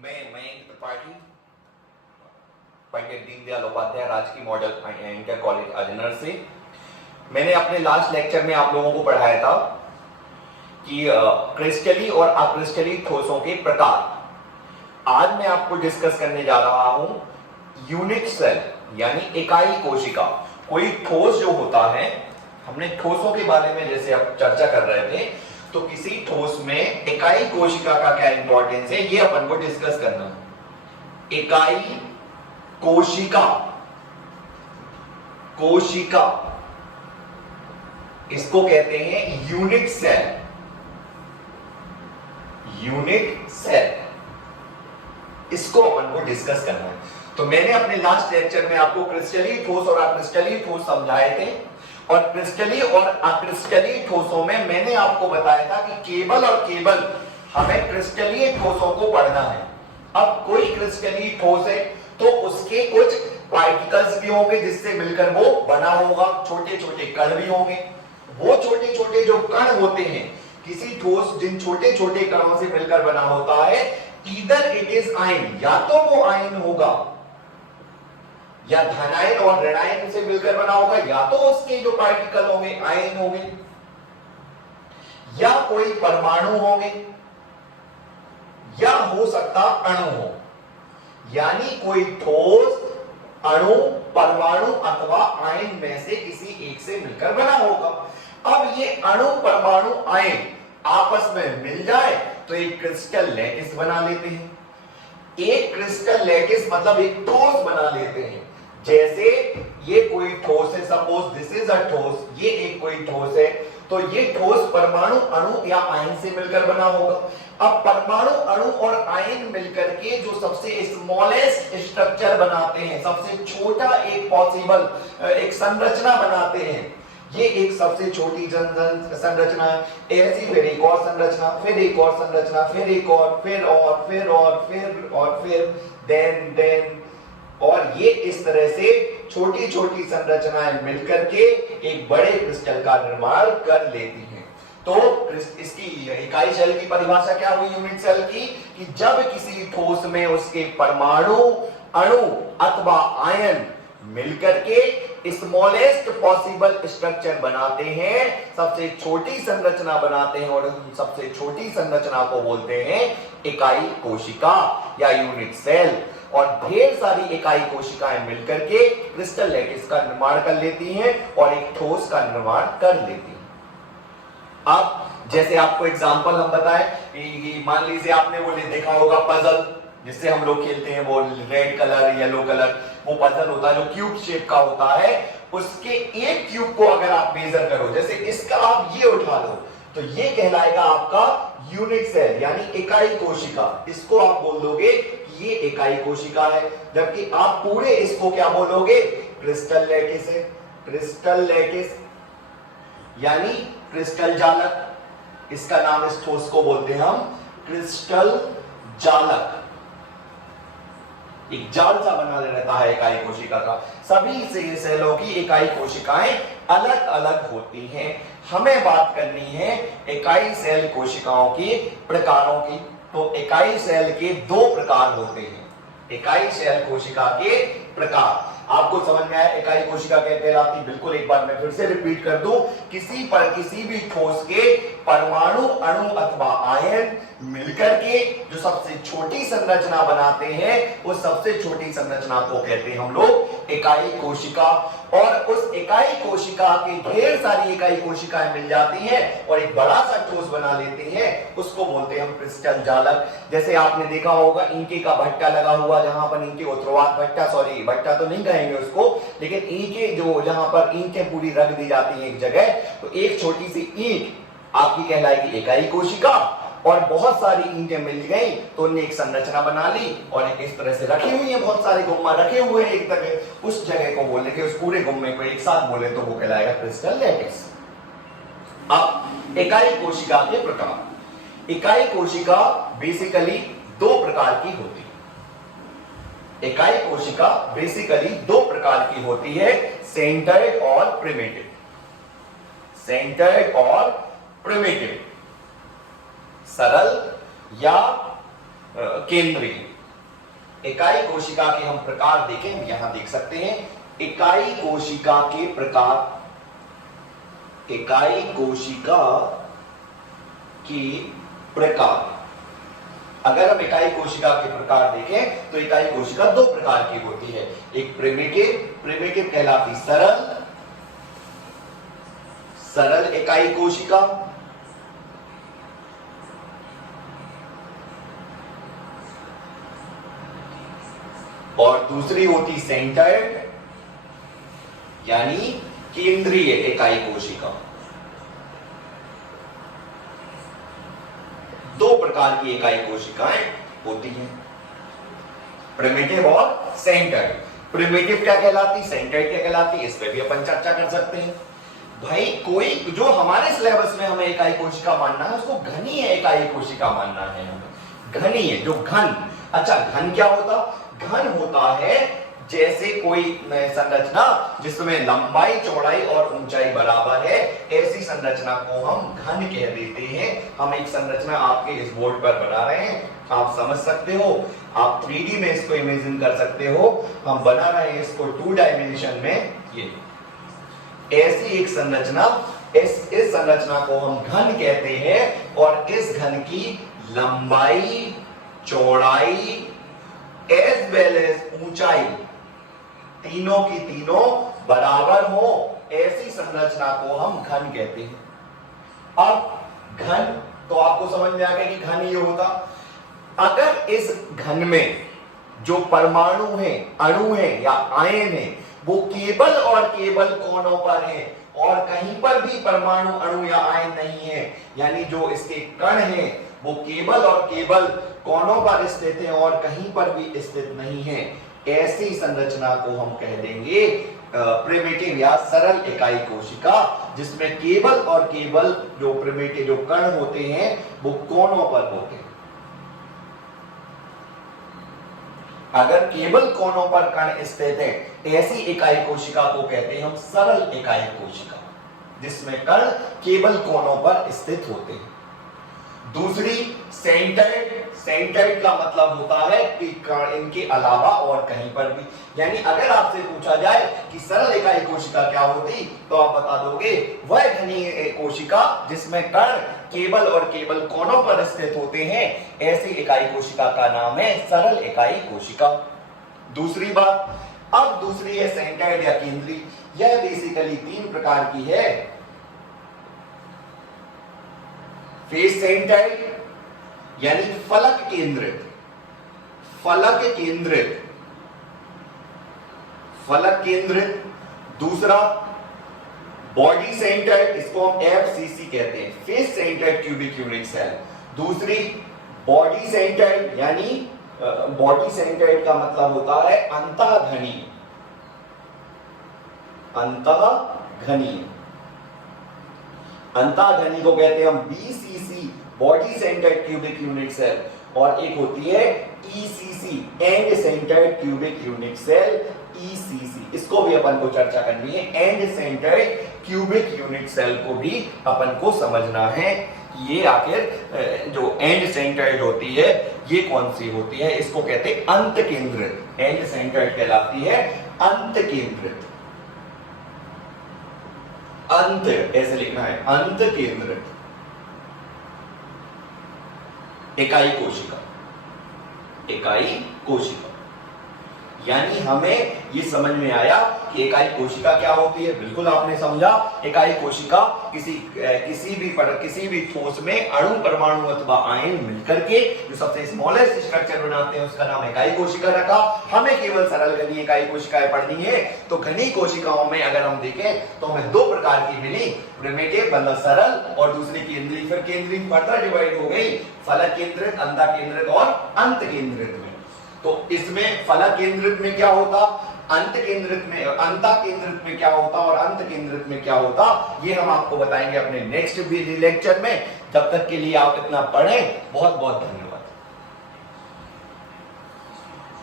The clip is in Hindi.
मयंक त्रिपाठी, पंडित दीनदयाल उपाध्याय राजकीय मॉडल इंटर कॉलेज अजनर से। मैंने अपने लास्ट लेक्चर में आप लोगों को पढ़ाया था कि क्रिस्टली और अक्रिस्टली ठोसों के प्रकार। आज मैं आपको डिस्कस करने जा रहा हूं यूनिट सेल यानी इकाई कोशिका। कोई ठोस जो होता है, हमने ठोसों के बारे में जैसे अब चर्चा कर रहे थे, तो किसी ठोस में इकाई कोशिका का क्या इंपॉर्टेंस है ये अपन को डिस्कस करना है। इकाई कोशिका, कोशिका इसको कहते हैं यूनिट सेल। यूनिट सेल इसको अपन को डिस्कस करना है। तो मैंने अपने लास्ट लेक्चर में आपको क्रिस्टली ठोस और अक्रिस्टली ठोस समझाए थे, और क्रिस्टली और अक्रिस्टली ठोसों में मैंने आपको बताया था कि केवल और केवल हमें क्रिस्टलीय ठोसों को पढ़ना है। अब कोई क्रिस्टलीय ठोस है तो उसके कुछ पार्टिकल्स भी होंगे जिससे मिलकर वो बना होगा, छोटे छोटे कण भी होंगे। वो छोटे छोटे जो कण होते हैं किसी ठोस, जिन छोटे छोटे कणों से मिलकर बना होता है, ईदर इट इज आयन, या तो वो आयन होगा या धनायन और ऋणायन से मिलकर बना होगा, या तो उसके जो पार्टिकल होंगे आयन होंगे, या कोई परमाणु होंगे, या हो सकता अणु हो। यानी कोई ठोस अणु, परमाणु अथवा आयन में से किसी एक से मिलकर बना होगा। अब ये अणु, परमाणु, आयन आपस में मिल जाए तो एक क्रिस्टल लैटिस बना लेते हैं। एक क्रिस्टल लैटिस मतलब एक ठोस बना लेते हैं। जैसे ये कोई ठोस है, सपोज दिस इज अ ठोस, ये एक कोई ठोस है, तो ये ठोस परमाणु, अणु या आयन से मिलकर बना होगा। अब परमाणु, अणु और आयन मिलकर के जो सबसे स्मॉलेस्ट स्ट्रक्चर बनाते हैं, सबसे छोटा एक पॉसिबल एक संरचना बनाते हैं, ये एक सबसे छोटी संरचना है। ऐसी फिर एक और संरचना, फिर एक और संरचना, फिर एक और, फिर और, फिर और, फिर और, फिर देन और ये इस तरह से छोटी छोटी संरचनाएं मिलकर के एक बड़े क्रिस्टल का निर्माण कर लेती हैं। तो इसकी इकाई सेल की परिभाषा क्या हुई यूनिट सेल की, कि जब किसी ठोस में उसके परमाणु, अणु अथवा आयन मिलकर के स्मॉलेस्ट पॉसिबल स्ट्रक्चर बनाते हैं, सबसे छोटी संरचना बनाते हैं, और सबसे छोटी संरचना को बोलते हैं इकाई कोशिका या यूनिट सेल। और ढेर सारी इकाई कोशिकाएं मिलकर के क्रिस्टल लैटिस का निर्माण कर लेती हैं और एक ठोस का निर्माण कर लेती हैं। अब जैसे आपको एग्जांपल हम बताएं, मान लीजिए आपने वो देखा होगा पजल, जिससे हम लोग खेलते हैं, वो रेड कलर, येलो कलर, वो पजल होता है जो क्यूब शेप का होता है। उसके एक क्यूब को अगर आप मेजर करो, जैसे इसका आप ये उठा लो, तो ये कहलाएगा आपका यूनिट सेल यानी इकाई कोशिका। इसको आप बोल दोगे ये इकाई कोशिका है, जबकि आप पूरे इसको क्या बोलोगे, क्रिस्टल लैटिस है। क्रिस्टल लैटिस यानी क्रिस्टल जालक, इसका नाम इस ठोस को बोलते हैं हम क्रिस्टल जालक। एक जाल सा बना रहता है इकाई कोशिका का। सभी सेलों की इकाई कोशिकाएं अलग अलग होती हैं। हमें बात करनी है इकाई सेल कोशिकाओं के प्रकारों की। तो इकाई सेल के दो प्रकार होते हैं। इकाई सेल कोशिका के प्रकार आपको समझ में आया इकाई कोशिका क्या कहलाती, बिल्कुल एक बार मैं फिर से रिपीट कर दूं, किसी भी ठोस के परमाणु, अणु अथवा आयन मिलकर के जो सबसे छोटी संरचना बनाते हैं, उस सबसे छोटी संरचना को कहते हैं हम लोग इकाई कोशिका। और उस इकाई कोशिका की ढेर सारी इकाई कोशिकाएं मिल जाती हैं और एक बड़ा सा ठोस बना लेते हैं, उसको बोलते हैं हम क्रिस्टल जालक। जैसे आपने देखा होगा ईंटे का भट्टा लगा हुआ, जहां पर ईंटे उत्तरवाद भट्टा, सॉरी भट्टा तो नहीं कहेंगे उसको, लेकिन ईंटे जो जहां पर ईंटें पूरी रख दी जाती हैं एक जगह, तो एक छोटी सी ईंट आपकी कहलाएगी इकाई कोशिका, और बहुत सारी ईंटें मिल गई तो उन्हें एक संरचना बना ली और एक इस तरह से रखी हुई है, बहुत सारे गुम्मा रखे हुए हैं एक जगह, उस जगह को बोलेंगे, उस पूरे गुम्मे को एक साथ बोले तो वो कहलाएगा क्रिस्टल लैटिस। अब इकाई कोशिका के प्रकार। इकाई कोशिका बेसिकली दो प्रकार की होती है। इकाई कोशिका बेसिकली दो प्रकार की होती है, सेंटर्ड और प्रिमिटिव। सेंटर्ड और प्रिमिटिव, सरल या केंद्रीय। इकाई कोशिका के हम प्रकार देखें, यहां देख सकते हैं इकाई कोशिका के प्रकार। इकाई कोशिका के प्रकार, अगर हम इकाई कोशिका के प्रकार देखें तो इकाई कोशिका दो प्रकार की होती है, एक प्रिमिटिव कहलाती सरल इकाई कोशिका, और दूसरी होती सेंटर्ड यानी केंद्रीय इकाई कोशिका। दो प्रकार की इकाई कोशिकाएं होती हैं, प्रिमिटिव और सेंटर्ड। प्रिमिटिव क्या कहलाती, सेंटर्ड क्या कहलाती, इस पे भी अपन चर्चा कर सकते हैं। भाई कोई जो हमारे सिलेबस में हमें इकाई कोशिका मानना है उसको घनीय इकाई कोशिका मानना है हमें, घनीय जो घन। अच्छा घन क्या होता, घन होता है जैसे कोई संरचना जिसमें लंबाई चौड़ाई और ऊंचाई बराबर है, ऐसी संरचना को हम घन कह देते हैं। हम एक संरचना आपके इस बोर्ड पर बना रहे हैं, आप समझ सकते हो, आप 3D में इसको इमेजिन कर सकते हो। हम बना रहे हैं इसको 2 डायमेंशन में, ये ऐसी एक संरचना, इस संरचना को हम घन कहते हैं। और इस घन की लंबाई चौड़ाई एज वेल एज ऊंचाई तीनों की तीनों बराबर हो, ऐसी संरचना को हम घन कहते हैं। अब घन तो आपको समझ में आ गया कि घन ये होता। अगर इस घन में जो परमाणु हैं, अणु हैं या आयन हैं, वो केवल और केवल कोनों पर हैं और कहीं पर भी परमाणु अणु या आयन नहीं है, यानी जो इसके कण हैं वो केवल और केवल कोनों पर स्थित हैं और कहीं पर भी स्थित नहीं है, ऐसी संरचना को हम कह देंगे प्रिमिटिव या सरल इकाई कोशिका, जिसमें केवल और केवल जो प्रिमिटिव जो कण होते हैं वो कोनों पर होते हैं। अगर केवल कोनों पर कण स्थित है, ऐसी इकाई कोशिका को कहते हैं हम सरल इकाई कोशिका, जिसमें कण केवल कोनों पर स्थित होते हैं। दूसरी सेंटर्ड, सेंटर्ड का मतलब होता है कि इनके अलावा और कहीं पर भी, यानी अगर आपसे पूछा जाए कि सरल इकाई कोशिका क्या होती, तो आप बता दोगे वह घनीय कोशिका जिसमें कण केवल और केवल कोनों पर स्थित होते हैं, ऐसी इकाई कोशिका का नाम है सरल इकाई कोशिका। दूसरी बात, अब दूसरी है सेंटर्ड या केंद्रीय। यह बेसिकली 3 प्रकार की है, फेस सेंटर्ड यानी फलक केंद्रित, फलक केंद्रित, फलक केंद्रित। दूसरा बॉडी सेंटर्ड, इसको हम FCC कहते हैं, face centred cubic unit cell. दूसरी बॉडी सेंटर्ड, यानी बॉडी सेंटर्ड का मतलब होता है अंतःघनी, अंतःघनी, अंतःघनी को कहते हैं हम BCC, body centred cubic unit cell. और एक होती है ECC, end centred cubic unit cell, ECC। इसको भी अपन को चर्चा करनी है, end centred cubic unit cell को भी अपन को समझना है। ये आखिर जो एंड सेंटर्ड होती है ये कौन सी होती है, इसको कहते हैं अंत केंद्रित। एंड सेंटर्ड कहलाती है अंत केंद्रित, अंत ऐसे लिखना है, अंत केंद्रित इकाई कोशिका, इकाई कोशिका। यानी हमें ये समझ में आया कि इकाई कोशिका क्या होती है, बिल्कुल आपने समझा। इकाई कोशिका किसी भी ठोस में अणु, परमाणु अथवा आयन मिलकर के जो सबसे स्मॉलेस्ट स्ट्रक्चर बनाते हैं उसका नाम इकाई कोशिका रखा। हमें केवल सरल घनी इकाई कोशिकाएं पढ़नी है, तो घनी कोशिकाओं में अगर हम देखें तो हमें 2 प्रकार की मिली, प्रिमिटिव मतलब सरल, और दूसरी केंद्रीय। फिर केंद्रीय फर्दर डिवाइड हो गई फलक केंद्रित, अंतः केंद्रित और अंत केंद्रित में। तो इसमें फलक केंद्रित में क्या होता, अंत केंद्रित में, अंतः केंद्रित में क्या होता और अंत केंद्रित में क्या होता, ये हम आपको बताएंगे अपने नेक्स्ट लेक्चर में। तब तक के लिए आप इतना पढ़ें। बहुत बहुत धन्यवाद।